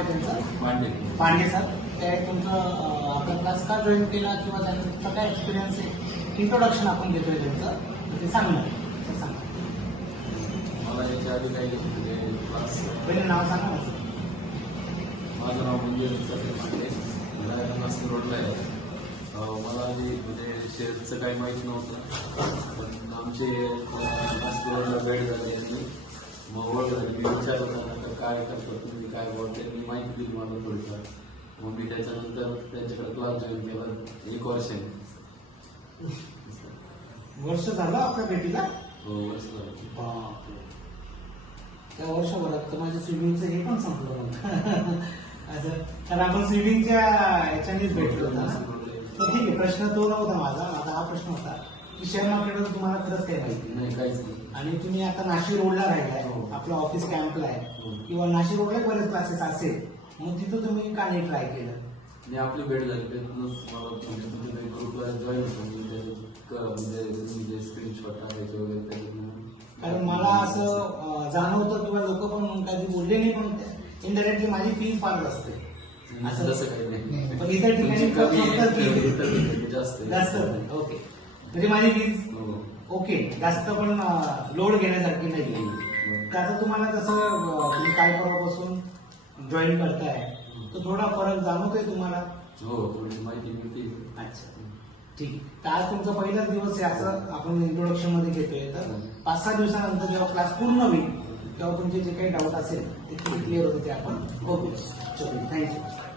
आहे त्यांचं? पांडे. पांडे सर. ते तुमचं आपला क्लास का जॉईन केला किंवा त्यांचा काय एक्सपिरियन्स आहे, इंट्रोडक्शन आपण घेतोय त्यांचं, ते सांगणार. सर सांगा. मला याच्या आधी काही क्लास. पहिले नाव सांगा माझं. माझं नाव मंजूर पांडे, नाशिक रोडला आहे. मला आधी म्हणजे शेअरचं काही माहीत नव्हतं, पण आमचे नाशिक रोडला भेट झाली यांनी, मग ओळख झाली. मी विचारलं काय करतो तुम्ही, काय बोल, त्यांनी माहिती दिली मला थोडीफार. मग मी त्याच्यानंतर त्यांच्याकडे क्लास जॉईन केला 1 वर्षाने. वर्ष झालं आपल्या भेटीला? हो, वर्ष झालं. बापरे. त्या वर्षभरात तर माझ्या स्विमिंगचं हे पण संपलं मग. असं तर आपण स्विमिंगच्या याच्यानेच भेटलो होता ना. तर ठीक आहे, प्रश्न तो नव्हता माझा. आता हा प्रश्न होता की शेअर मार्केटवर तुम्हाला खरंच काही माहिती नाही, काहीच नाही. आणि तुम्ही आता नाशिक रोडला राहिलाय, हो. आपलं ऑफिस कॅम्पला आहे, हो. किंवा नाशिक रोडला बरेच क्लासेस असेल, मग तिथं तुम्ही का नाही ट्राय केलं? आणि आपली भेट झाली त्यातूनच मला म्हणजे तुम्ही ग्रुपला जॉईन होतो. म्हणजे तुम्ही जे स्क्रीनशॉट टाकायचे वगैरे त्याच्यातून. कारण मला असं जाणवतं किंवा लोक पण कधी बोलले नाही, पण इनडायरेक्टली माझी फीज फार असते. असं तसं काही नाही, पण इतर ठिकाणी जास्त जास्त. ओके, म्हणजे माझी फीज हो. ओके, जास्त पण लोड घेण्यासारखी नाही. त्याचं तुम्हाला कसं तुम्ही काल परवापासून जॉईन करताय, तो थोडा फरक जाणवतोय तुम्हाला? हो, थोडी माहिती मिळते. अच्छा, ठीक. तर आज तुमचा पहिलाच दिवस आहे, असं आपण इंट्रोडक्शन मध्ये घेतोय. तर 5-6 दिवसानंतर जेव्हा क्लास पूर्ण होईल तेव्हा तुमचे जे काही डाऊट असेल ते क्लिअर होते, ते आपण बघू. थँक्यू.